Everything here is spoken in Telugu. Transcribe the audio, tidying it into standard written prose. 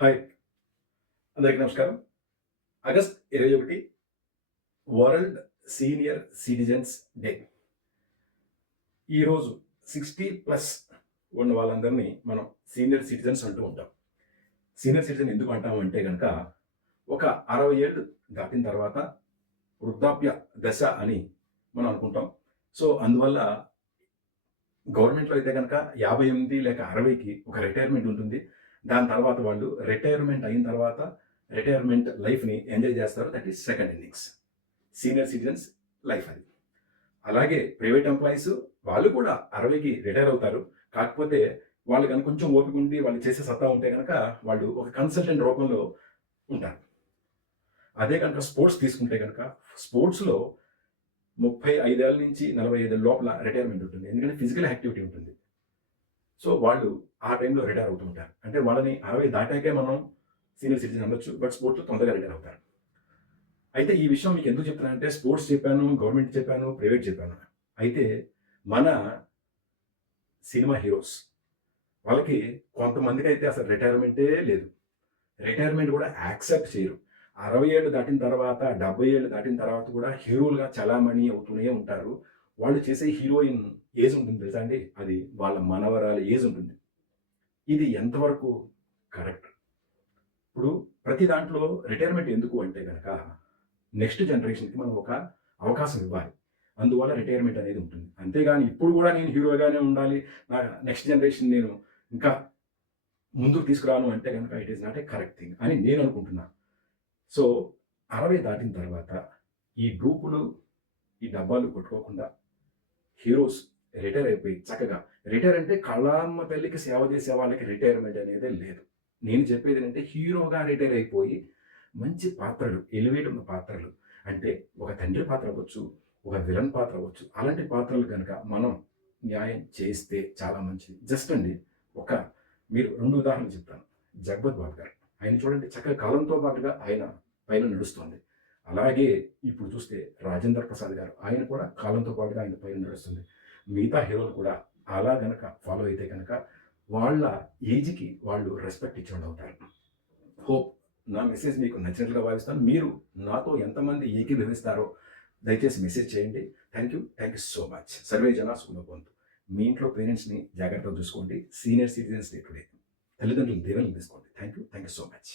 హాయ్, అందరికీ నమస్కారం. August 21 world senior citizens day. ఈరోజు 60+ ఉన్న వాళ్ళందరినీ మనం సీనియర్ సిటిజన్స్ అంటూ ఉంటాం. సీనియర్ సిటిజన్ ఎందుకు అంటామంటే గనక ఒక 60 ఏళ్ళు దాటిన తర్వాత వృద్ధాప్య దశ అని మనం అనుకుంటాం. సో అందువల్ల గవర్నమెంట్‌లో అయితే గనక 58 లేక 60కి ఒక రిటైర్మెంట్ ఉంటుంది. దాని తర్వాత వాళ్ళు రిటైర్మెంట్ అయిన తర్వాత రిటైర్మెంట్ లైఫ్‌ని ఎంజాయ్ చేస్తారు. That is second innings. Senior citizens life అది. అలాగే ప్రైవేట్ ఎంప్లాయీస్ వాళ్ళు కూడా 60కి రిటైర్ అవుతారు. కాకపోతే వాళ్ళు గనుక కొంచెం ఓపిక ఉండి వాళ్ళు చేసే సత్తా ఉంటే గనక వాళ్ళు ఒక కన్సల్టెంట్ రూపంలో ఉంటారు. అదే కనుక స్పోర్ట్స్ తీసుకుంటే గనక స్పోర్ట్స్‌లో 35 ఏళ్ల నుంచి 45 లోపల రిటైర్మెంట్ ఉంటుంది. ఎందుకంటే ఫిజికల్ యాక్టివిటీ ఉంటుంది. సో వాళ్ళు ఆ టైంలో రిటైర్ అవుతూ ఉంటారు. అంటే వాళ్ళని 60 దాటాకే మనం సీనియర్ సిటిజన్ అనొచ్చు. బట్ స్పోర్ట్స్‌లో తొందరగా రిటైర్ అవుతారు. అయితే ఈ విషయం మీకు ఎందుకు చెప్తున్నానంటే స్పోర్ట్స్ చెప్పాను, గవర్నమెంట్ చెప్పాను, ప్రైవేట్ చెప్పాను. అయితే మన సినిమా హీరోస్ వాళ్ళకి కొంతమందికైతే అసలు రిటైర్మెంటే లేదు. రిటైర్మెంట్ కూడా యాక్సెప్ట్ చేయరు. 60 ఏళ్ళు దాటిన తర్వాత, 70 ఏళ్ళు దాటిన తర్వాత కూడా హీరోలుగా చలామణి అవుతూనే ఉంటారు. వాళ్ళు చేసే హీరోయిన్ ఏజ్ ఉంటుంది తెలుసా అండి? అది వాళ్ళ మనవరాల ఏజ్ ఉంటుంది. ఇది ఎంతవరకు కరెక్ట్? ఇప్పుడు ప్రతి దాంట్లో రిటైర్మెంట్ ఎందుకు అంటే గనక నెక్స్ట్ జనరేషన్‌కి మనం ఒక అవకాశం ఇవ్వాలి. అందువల్ల రిటైర్మెంట్ అనేది ఉంటుంది. అంతేగాని ఇప్పుడు కూడా నేను హీరోగానే ఉండాలి. నా నెక్స్ట్ జనరేషన్ నేను ఇంకా ముందుకు తీసుకురాను అంటే గనక it is not a correct thing అని నేను అనుకుంటున్నా. సో 60 దాటిన తర్వాత ఈ గ్రూపులు, ఈ డబ్బాలు కొట్టుకోకుండా హీరోస్ రిటైర్ అయిపోయి చక్కగా రిటైర్ అంటే కళామ్మ తల్లికి సేవ చేసే వాళ్ళకి రిటైర్మెంట్ అనేదే లేదు. నేను చెప్పేది ఏంటంటే హీరోగా రిటైర్ అయిపోయి మంచి పాత్రలు, ఎలివేట్ ఉన్న పాత్రలు అంటే ఒక తండ్రి పాత్ర అవ్వచ్చు, ఒక విలన్ పాత్ర అవ్వచ్చు. అలాంటి పాత్రలు కనుక మనం న్యాయం చేస్తే చాలా మంచిది. జస్ట్ అండి ఒక మీరు 2 ఉదాహరణలు చెప్తాను. 'జగపతి బాబు' గారు. ఆయన చూడండి చక్కగా కాలంతో పాటుగా ఆయన పైన నడుస్తుంది. అలాగే ఇప్పుడు చూస్తే 'రాజేంద్ర ప్రసాద్' గారు. ఆయన కూడా కాలంతో పాటుగా ఆయన పైన నడుస్తుంది. మిగతా హీరోలు కూడా అలా గనక ఫాలో అయితే గనక వాళ్ళ ఏజ్‌కి వాళ్ళు రెస్పెక్ట్ ఇచ్చేవాళ్ళు అవుతారు. హోప్ నా మెసేజ్ మీకు నచ్చినట్లుగా భావిస్తాను. మీరు నాతో ఎంతమంది ఏకీభవిస్తారో దయచేసి మెసేజ్ చేయండి. Thank you so much. Survey జనా సుఖినో భవంతు. మీ ఇంట్లో పేరెంట్స్‌ని జాగ్రత్తగా చూసుకోండి. Senior citizens day today. తల్లిదండ్రుల దీవెనలు తీసుకోండి. Thank you so much.